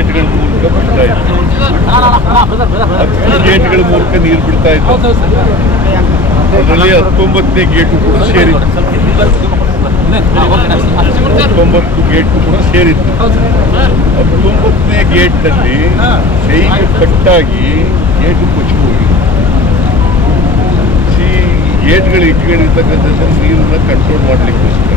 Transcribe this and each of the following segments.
ಗೇಟ್ಗಳ ಮೂಲಕ ಬಿಡ್ತಾ ಇತ್ತು. ಹತ್ತು ಗೇಟ್ಗಳ ಮೂಲಕ ನೀರು ಬಿಡ್ತಾ ಇತ್ತು. ಅದರಲ್ಲಿ ಹತ್ತೊಂಬತ್ತನೇ ಗೇಟು ಕೂಡ ಸೇರಿತ್ತು. ಹತ್ತೊಂಬತ್ತು ಗೇಟ್ ಕೂಡ ಸೇರಿತ್ತು. ಹತ್ತೊಂಬತ್ತನೇ ಗೇಟ್ನಲ್ಲಿ ಚೈನ್ ಕಟ್ಟಾಗಿ ಗೇಟು ಕೊಚ್ಚಿ ಹೋಗಿದೆ ಈ ಗೇಟ್ಗಳು ಇಟ್ಕೊಂಡಿರ್ತಕ್ಕಂಥದ್ದು ನೀರನ್ನ ಕಂಟ್ರೋಲ್ ಮಾಡಲಿಕ್ಕೋಸ್ಕರ.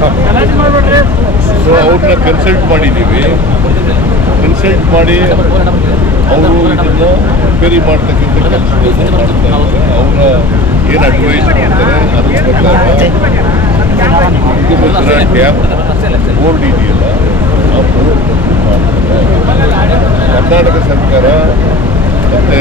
ಸೊ ಅವ್ರನ್ನ ಕನ್ಸಲ್ಟ್ ಮಾಡಿದ್ದೀವಿ ಕನ್ಸಲ್ಟ್ ಮಾಡಿ ಅವರು ಇದನ್ನು ರಿಪೇರಿ ಮಾಡ್ತಕ್ಕಂಥ ಕೆಲಸಗಳನ್ನು ಮಾಡ್ತಾ ಇದ್ದಾರೆ. ಅವರ ಏನು ಅಡ್ವೈಸ್ ಮಾಡ್ತಾರೆ ಅದ್ರ ಪ್ರಕಾರ ಡ್ಯಾಮ್ ಬೋರ್ಡ್ ಇದೆಯಲ್ಲ, ಆ ಬೋರ್ಡ್ ಮಾಡ್ತಾರೆ. ಕರ್ನಾಟಕ ಸರ್ಕಾರ ಮತ್ತು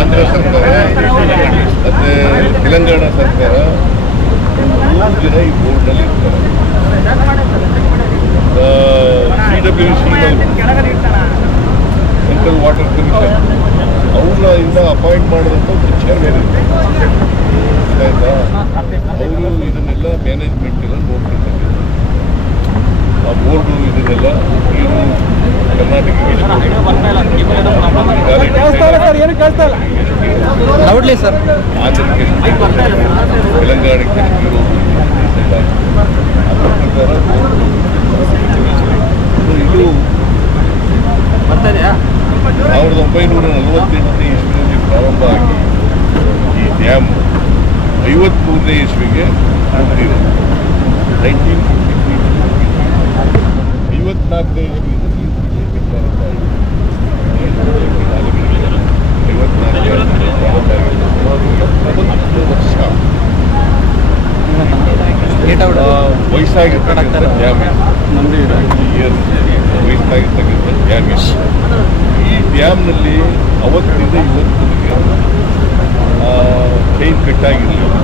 ಆಂಧ್ರ ಸರ್ಕಾರ, ಮತ್ತು ತೆಲಂಗಾಣ ಸರ್ಕಾರ ಮೂರು ಜನ ಈ ಬೋರ್ಡ್ನಲ್ಲಿ ಇರ್ತಾರೆ C W C central water commission ಅವ್ರನ್ನ ಇಂದ ಅಪಾಯಿಂಟ್ ಮಾಡಿದಂಥ ಚೇರ್ಮನ್ ಆಯ್ತಾ? ಅವರು ಇದನ್ನೆಲ್ಲ ಮ್ಯಾನೇಜ್ಮೆಂಟ್ ಎಲ್ಲ ನೋಡ್ತಿರ್ತಾರೆ ಆ ಬೋರ್ಡು ಇದನ್ನೆಲ್ಲ ನೀರು ಕರ್ನಾಟಕಕ್ಕೆ ಸರ್. ಆಂಧ್ರಕ್ಕೆ ತೆಲಂಗಾಣಕ್ಕೆ ನೀರು ಪ್ರಕಾರ ಸೊ ಇದು ಬರ್ತಾ ಇದೆಯಾ ಸಾವಿರದ ಒಂಬೈನೂರ ನಲವತ್ತೆಂಟನೇ ಇಸ್ವಿಯಲ್ಲಿ ಪ್ರಾರಂಭ ಆಗಿ ಈ ಡ್ಯಾಮ್ ಐವತ್ಮೂರನೇ ಇಸ್ವಿಗೆ ಮುಗಿದಿರೋದು ನೈನ್ಟೀನ್ ಫಿಫ್ಟಿ ಐವತ್ನಾಲ್ಕನೇ ಇಸ್ವಿಯಿಂದ ಬಿಜೆಪಿ ಪ್ರಾರಂಭ ಆಗಿದೆ. ಐವತ್ನಾಲ್ಕನೇ ಪ್ರಾರಂಭ ಆಗಿದೆ ವರ್ಷ ವಯಸ್ಸಾಗಿರ್ತಾರೆ ಡ್ಯಾಮ್ ಡ್ಯಾಮ್ ಇಯರ್ಸ್ ವಯಸ್ಸಾಗಿರ್ತಕ್ಕಂಥ ಡ್ಯಾಮ್ ಇದು. ಈ ಡ್ಯಾಮ್ನಲ್ಲಿ ಅವತ್ತಿನಿಂದ ಇವತ್ತಿಗೆ ಚೈನ್ ಕಟ್ಟಾಗಿರಲಿಲ್ಲ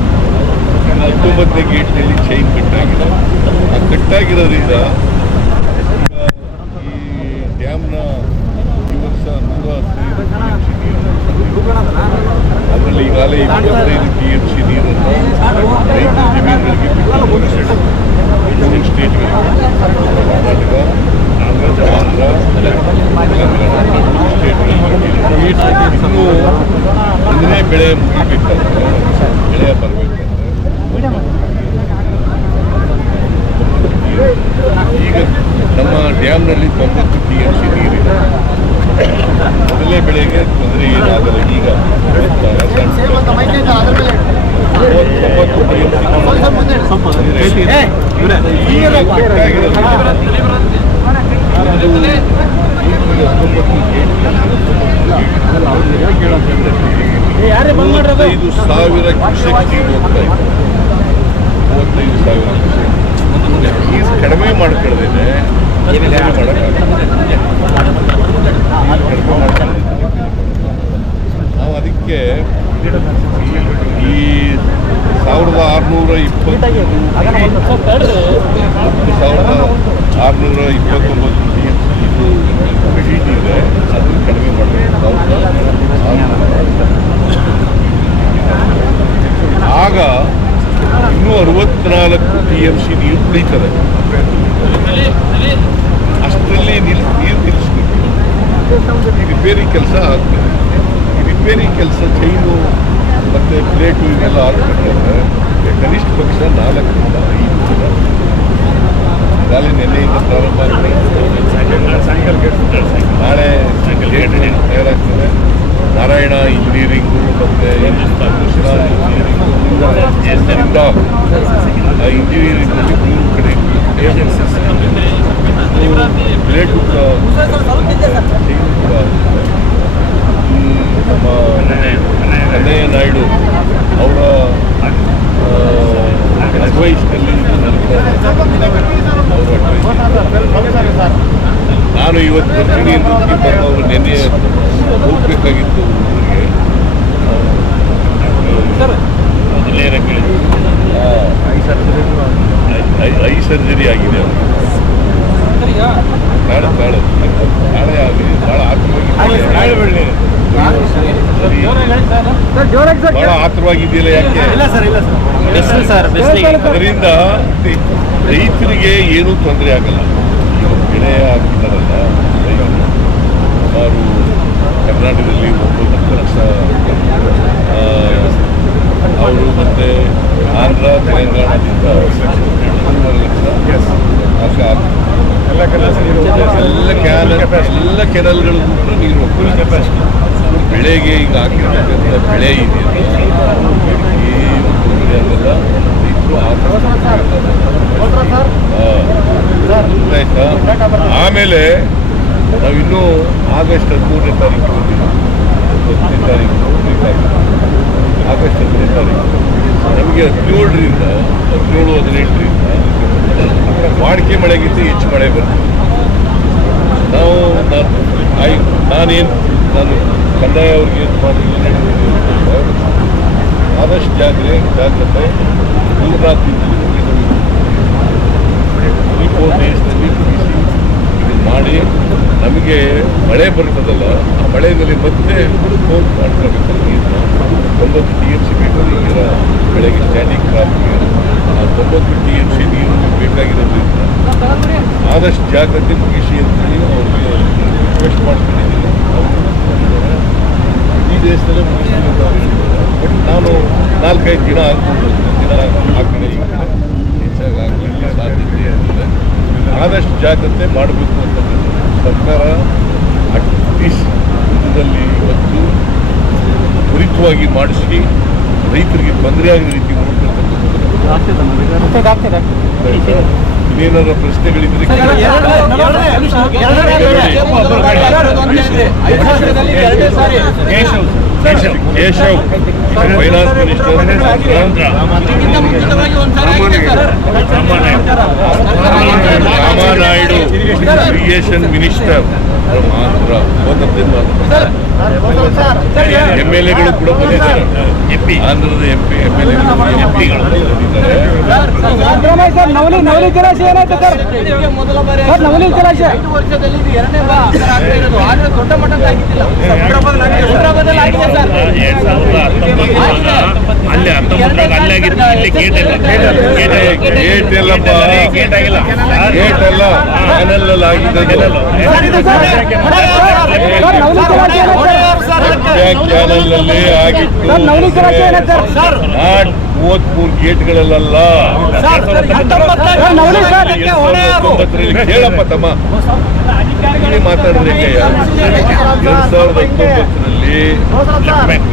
ಹತ್ತೊಂಬತ್ತನೇ ಗೇಟ್ನಲ್ಲಿ ಚೈನ್ ಕಟ್ಟಾಗಿಲ್ಲ ಆ ಕಟ್ಟಾಗಿರೋದ್ರಿಂದ ಈ ಡ್ಯಾಮ್ನ ಈ ವರ್ಷ ನೂರ ಹದಿನೈದು ಅದರಲ್ಲಿ ಈಗಾಗಲೇ ಇಪ್ಪತ್ತೈದು ಟಿ ಎಂ ಸಿ ನೀರನ್ನು ರೈತರ ಜಮೀನುಗಳಿಗೆ ಬಿಟ್ಟು ಮೂರು ಸ್ಟೇಟ್ಗಳಿಗೆ ಕರ್ನಾಟಕ ಆಂಧ್ರ ಸ್ಟೇಟ್ಗಳಿಗೆ ಇನ್ನೂ ಒಂದನೇ ಬೆಳೆ ಮುಗಿಬೇಕಂದ್ರೆ ಬೆಳೆ ಬರಬೇಕಂದ್ರೆ ಈಗ ನಮ್ಮ ಡ್ಯಾಮ್ನಲ್ಲಿ ತೊಂಬತ್ತು ಟಿ ಎಂ ಸಿ ನೀರಿದೆ ಮೊದಲೇ ಬೆಳೆಗೆ ತೊಂದರೆ ಏನಾಗಲ್ಲ ಈಗ ತೊಂಬತ್ತು ಮೂವತ್ತೈದು ಸಾವಿರ ಕೃಷಿ ಹೋಗ್ತಾ ಇದೆ ಮೂವತ್ತೈದು ಸಾವಿರ ಕೃಷಿ ಕಡಿಮೆ ಮಾಡ್ಕೊಳ್ಳೋದಿದೆ ಕಡಿಮೆ ಮಾಡ್ಕೊಳ್ಳೋದಿಲ್ಲ. ನಾವು ಅದಕ್ಕೆ ಈ ಸಾವಿರದ ಆರುನೂರ ಇಪ್ಪತ್ತು. ಸಾವಿರದ ಆರುನೂರ ಇಪ್ಪತ್ತೊಂಬತ್ತು. ಇದು ಶೀಟ್ ಇದೆ ಅದನ್ನು ಕಡಿಮೆ ಮಾಡಬೇಕು ಆಗ ಇನ್ನೂ ಅರವತ್ನಾಲ್ಕು ಟಿ ಎಂ ಸಿ ನೀರು ಉಳಿತದೆ ಅಷ್ಟರಲ್ಲಿ ನಿಲ್ ನೀರು ನಿಲ್ಲಿಸ್ಬೇಕು ರಿಪೇರಿ ಕೆಲಸ ಆಗ್ತದೆ ರಿಪೇರಿ ಕೆಲಸ ಚೈನು ಮತ್ತು ಪ್ಲೇಟು ಇವೆಲ್ಲ ಹಾಕ್ಬೇಕಾದ್ರೆ ಕನಿಷ್ಠ ಪಕ್ಷ ನಾಲ್ಕರಿಂದ ಐದು ದಿನ ನಾಳೆ ನೆಲೆಯಿಂದ ಪ್ರಾರಂಭ ಆಗಿದೆ. ನಾಳೆ ಡೇಟ್ ತಯಾರಾಗ್ತದೆ. ನಾರಾಯಣ ಇಂಜಿನಿಯರಿಂಗು ಮತ್ತು ಇಂಜಿನಿಯರಿಂಗ್ ಇಂಜಿನಿಯರಿಂಗು ಆ ಇಂಜಿನಿಯರಿಂಗಲ್ಲಿ ಮೂರು ಕಡೆ ಪ್ಲೇಟು ಕೂಡ ನಮ್ಮ ಕನ್ನಯ್ಯ ನಾಯ್ಡು ಅವರ ಅಡ್ವೈಸ್ನಲ್ಲಿ ನಾನು ಇವತ್ತು ಬರ್ತೀನಿ ಅಂತ ಅವರು ನೆನ್ನೆ ಹೋಗ್ಬೇಕಾಗಿತ್ತು ಊರಿಗೆ ನೆಮ್ಮದಿ ಆಗಿದೆ ಅವ್ರಿಗೆ. ತಾಳೆ ತಾಳೆ ತಾಳೆ ಆಗಿ ಭಾಳ ಆತುರವಾಗಿ ಸರಿ. ಸರ್ ಜೋರಾಗಿ ಸರ್ ಭಾಳ ಆತುರವಾಗಿದೆಯಲ್ಲ ಯಾಕೆ? ಇಲ್ಲ ಸರ್ ಇಲ್ಲ ಸರ್. ಬಿಸಿಲು ಸರ್ ಅದರಿಂದ ರೈತರಿಗೆ ಏನೂ ತೊಂದರೆ ಆಗಲ್ಲ. ಬೆಳೆ ಹಾಕಿದಾರಲ್ಲ ರೈತರು. ಸುಮಾರು ಕರ್ನಾಟಕದಲ್ಲಿ ಒಂಬತ್ತು ಲಕ್ಷ ಅವರು ಮತ್ತೆ ಆಂಧ್ರ ತೆಲಂಗಾಣದಿಂದ ಒಂದೂವರೆ ಲಕ್ಷ ಎಲ್ಲ ಎಲ್ಲ ಕ್ಯಾನಲ್ ಎಲ್ಲ ಕೆನಲ್ಗಳು ನೀರು ಬೆಳೆಗೆ ಈಗ ಹಾಕಿರ್ತಕ್ಕಂಥ ಬೆಳೆ ಇದೆಯಲ್ಲ ಆಗಲ್ಲ ರೈತರು ಆಯ್ತಾ. ಆಮೇಲೆ ನಾವಿನ್ನೂ ಆಗಸ್ಟ್ ಹದಿಮೂರನೇ ತಾರೀಕು ಬಂದಿಲ್ಲ ಹತ್ತನೇ ತಾರೀಕು ತಾರೀಕು ಆಗಸ್ಟ್ ಹತ್ತನೇ ತಾರೀಕು. ನಮಗೆ ಹದಿನೇಳರಿಂದ ಹದಿನೇಳು ಹದಿನೆಂಟರಿಂದ ವಾಡಿಕೆ ಮಳೆಗಿಂತ ಹೆಚ್ಚು ಮಳೆ ಬರ್ತದೆ. ನಾವು ನಾನು ನಾನೇನು ನಾನು ಕಂದಾಯ ಅವ್ರಿಗೆ ಏನು ಮಾಡಿ ಆದಷ್ಟು ಜಾಗ್ರೆ ಜಾಗ್ರತೆ ದಿನದಲ್ಲಿ ತ್ರೀ ಮುಗಿಸಿ ಇದನ್ನು ಮಾಡಿ ನಮಗೆ ಮಳೆ ಬರ್ತದಲ್ಲ, ಆ ಮಳೆಯಲ್ಲಿ ಮತ್ತೆ ಫೋನ್ ಮಾಡ್ಕೋಬೇಕು ನೀರನ್ನ ತೊಂಬತ್ತು ಟಿ ಎಂ ಸಿ ಬೇಕು ಈಗಿನ ಬೆಳಗ್ಗೆ ಸ್ಟ್ಯಾಂಡಿಂಗ್ ಕ್ರಾಪ್ಗೆ ಆ ತೊಂಬತ್ತು ಟಿ ಎಂ ಸಿ ನೀರು ಬೇಕಾಗಿರೋದ್ರಿಂದ ಆದಷ್ಟು ಜಾಗ್ರತೆ ಮುಗಿಸಿ ಅಂತೇಳಿ ಅವ್ರಿಗೆ ರಿಕ್ವೆಸ್ಟ್ ಮಾಡ್ಕೊಂಡಿದ್ದೀನಿ ಅವ್ರು ಒಪ್ಕೊಂಡಿದ್ದಾರೆ. ಈ ದೇಶದಲ್ಲೇ ಮುಗಿಸಿ ಅಂತ ಅವ್ರು ಹೇಳಿದ್ದಾರೆ ಬಟ್ ನಾನು ನಾಲ್ಕೈದು ದಿನ ಆಗ್ಬೋದು ದಿನ ಆ ಕಡೆ ಈ ಕಡೆ ಹೆಚ್ಚಾಗಿ ಆಗಲಿಕ್ಕೆ ಸಾಧ್ಯತೆ ಇರ್ತದೆ ಆದಷ್ಟು ಜಾಗ್ರತೆ ಮಾಡಬೇಕು ಅಂತಕ್ಕಂಥ ಸರ್ಕಾರ ಅಟ್ಲೀಸ್ಟ್ ಇದರಲ್ಲಿ ಇವತ್ತು ತ್ವರಿತವಾಗಿ ಮಾಡಿಸಿ ರೈತರಿಗೆ ತೊಂದರೆ ಆಗದ ರೀತಿ ಆಗ್ತದೆ ಇನ್ನೇನಾರ ಪ್ರಶ್ನೆಗಳಿದ್ರೆ ಕೇಳಿ. Keshav finance minister Ramanaidu irrigation minister Andhra M L ಎಗಳು ಕೂಡ ಬಂದಿದ್ದಾರೆ ಆಂಧ್ರದ M P M L M sir Navali Navali ಜಲಾಶಯ ಏನಾಯ್ತು ಸರ್ ಮೊದಲ ಬಾರಿ ಸರ್ ನವಲಿ ಜಲಾಶಯ ಐದು ವರ್ಷದಲ್ಲಿ ಇದು ಎರಡನೇ ಇರೋದು ಆದ್ರೆ ದೊಡ್ಡ ಮಟ್ಟದಲ್ಲಿ ಆಗಿದ್ದಿಲ್ಲ ಹೈದರಾಬಾದಲ್ಲಿ ಆಗಿದೆ ಸರ್ ಎರಡ್ ಸಾವಿರದ ಹತ್ತೊಂಬತ್ತು ಅಲ್ಲಿ ಹತ್ತೊಂಬತ್ತರಾಗ ಅಲ್ಲೇ ಆಗಿತ್ತು ಇಲ್ಲಿ ಗೇಟ್ ಇಲ್ಲ ಗೇಟ್ ಎಲ್ಲಪ್ಪ ಗೇಟ್ ಆಗಿಲ್ಲ ಗೇಟ್ ಎಲ್ಲ ಚಾನಲ್ ಅಲ್ಲಿ ಆಗಿದೆ ಸರ್ ಇದು ಸರ್ ಸರ್ ನವಲಿ ಜಲಾಶಯ ಏನಾಯ್ತು ಸರ್ ಚಾನಲ್ನಲ್ಲಿ ಆಗಿತ್ತು ಸರ್ ಮೂವತ್ಮೂರು ಗೇಟ್ಗಳಲ್ಲ ಕೇಳಪ್ಪ ತಮ್ಮ. ಮಾತಾಡಿದ್ರೆ ಎರಡ್ ಸಾವಿರದ ಹತ್ತೊಂಬತ್ತರಲ್ಲಿ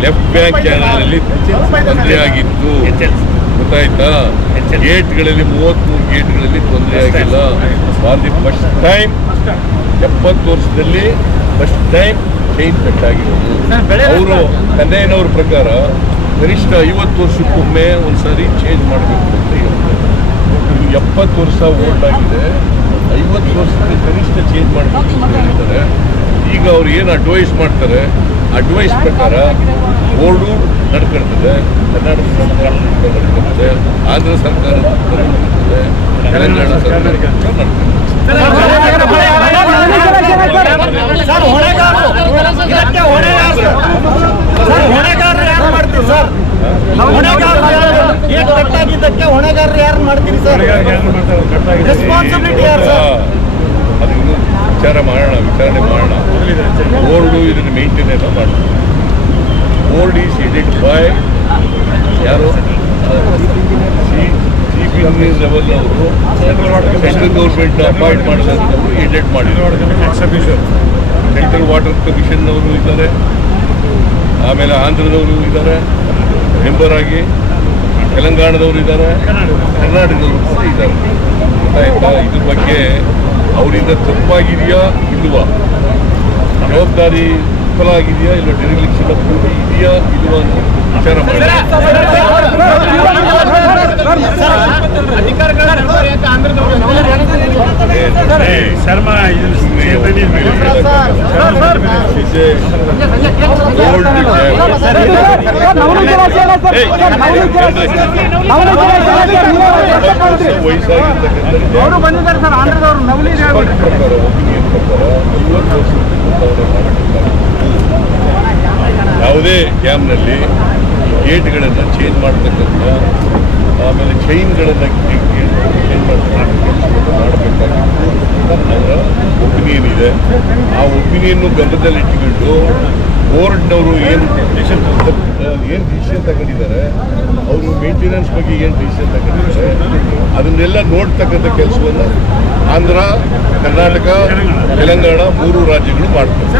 ಲೆಫ್ಟ್ ಬ್ಯಾಂಕ್ ಚಾನಲ್ ಅಲ್ಲಿ ಆಗಿತ್ತು ಗೊತ್ತಾಯ್ತಾ? ಗೇಟ್ಗಳಲ್ಲಿ ಮೂವತ್ಮೂರು ಗೇಟ್ಗಳಲ್ಲಿ ತೊಂದರೆ ಆಗಿಲ್ಲ. ಫಾರ್ ದಿ ಫಸ್ಟ್ ಟೈಮ್ ಎಪ್ಪತ್ತು ವರ್ಷದಲ್ಲಿ ಫಸ್ಟ್ ಟೈಮ್ ಚೈನ್ ಕಟ್ ಆಗಿರೋದು. ಅವರು ಕನ್ನಯ್ಯನವ್ರ ಪ್ರಕಾರ ಕನಿಷ್ಠ ಐವತ್ತು ವರ್ಷಕ್ಕೊಮ್ಮೆ ಒಂದ್ಸರಿ ಚೇಂಜ್ ಮಾಡಬೇಕು ಅಂತ ಹೇಳ್ತಾರೆ. ಇದು ಎಪ್ಪತ್ತು ವರ್ಷ ಓಲ್ಡ್ ಆಗಿದೆ. ಐವತ್ತು ವರ್ಷದಲ್ಲಿ ಕನಿಷ್ಠ ಚೇಂಜ್ ಮಾಡಬೇಕು ಅಂತ ಹೇಳಿದ್ದಾರೆ. ಈಗ ಅವ್ರು ಏನು ಅಡ್ವೈಸ್ ಮಾಡ್ತಾರೆ? ಅಡ್ವೈಸ್ ಪ್ರಕಾರ ಬೋರ್ಡು ನಡ್ಕೊಳ್ತದೆ ಕರ್ನಾಟಕ ಸರ್ಕಾರ ನಡ್ಕೊಳ್ತದೆ ಆಂಧ್ರ ಸರ್ಕಾರ ನಡ್ಕೊಳ್ತದೆ ತೆಲಂಗಾಣ ಸರ್ಕಾರ ಹೊಣೆಗಾರರು. ಹೊಣೆಗಾರರು. ಯಾರು ಮಾಡ್ತೀರಿ ಸರ್? ರೆಸ್ಪಾನ್ಸಿಬಿಲಿಟಿ ಯಾರು ಸರ್? ಅದು ವಿಚಾರ ಮಾಡೋಣ ವಿಚಾರಣೆ ಮಾಡೋಣ. ಬೋರ್ಡು ಇದನ್ನು ಮೇಂಟೈನ್ ಎಲ್ಲ ಮಾಡ್ತಾರೆ. ಬೋರ್ಡ್ ಈಸ್ ಎಡಿಟ್ ಬೈ ಯಾರು? ಸಿ ಪಿ ಲೆವೆಲ್ ಅವರು ಸೆಂಟ್ರಲ್ ಗೌರ್ಮೆಂಟ್ ಅಪಾಯಿಂಟ್ ಮಾಡಿದಂಥವ್ರು ಎಡಿಟ್ ಮಾಡಿದ್ದಾರೆ ಸೆಂಟ್ರಲ್ ವಾಟರ್ ಕಮಿಷನ್ನವರು ಇದ್ದಾರೆ. ಆಮೇಲೆ ಆಂಧ್ರದವರು ಇದ್ದಾರೆ. ಮೆಂಬರ್ ಆಗಿ ತೆಲಂಗಾಣದವರು ಇದ್ದಾರೆ. ಕರ್ನಾಟಕದವರು ಕೂಡ ಇದ್ದಾರೆ. ಗೊತ್ತಾಯ್ತಾ? ಇದ್ರ ಬಗ್ಗೆ ಅವರಿಂದ ತಪ್ಪಾಗಿದೆಯಾ ಇಲ್ವಾ ಜವಾಬ್ದಾರಿ ವಿಫಲ ಆಗಿದೆಯಾ ಇಲ್ಲ ಡಿರಿಲಿಕ್ಷನ್ ಆಫ್ ಇದೆಯಾ ಇಲ್ವಾ ಅಂತ ವಿಚಾರ ಮಾಡಿ ಶರ್ಮಾ ಅವರು ಬಂದಿದ್ದಾರೆ ಸರ್ ಆಂಧ್ರದವರು ನವಲಿ ಯಾವುದೇ ಡ್ಯಾಮ್ನಲ್ಲಿ ಗೇಟ್ಗಳನ್ನು ಚೇಂಜ್ ಮಾಡ್ತಕ್ಕಂಥ ಆಮೇಲೆ ಚೈನ್ಗಳೆಲ್ಲ ಚೇಂಜ್ ಮಾಡಬೇಕಾಗಿತ್ತು. ಒಪಿನಿಯನ್ ಇದೆ ಆ ಒಪಿನಿಯನ್ನು ಗಮನದಲ್ಲಿಟ್ಟುಕೊಂಡು ಬೋರ್ಡ್ನವರು ಏನು ಡಿಸಿಷನ್ ಏನು ಡಿಸಿಷನ್ ತಗೊಂಡಿದ್ದಾರೆ, ಅವರು ಮೇಂಟೆನೆನ್ಸ್ ಬಗ್ಗೆ ಏನು ಡಿಸಿಷನ್ ತಗೊಂಡಿದ್ದಾರೆ, ಅದನ್ನೆಲ್ಲ ನೋಡ್ತಕ್ಕಂಥ ಕೆಲಸವನ್ನು ಆಂಧ್ರ, ಕರ್ನಾಟಕ, ತೆಲಂಗಾಣ ಮೂರು ರಾಜ್ಯಗಳು ಮಾಡ್ತಾರೆ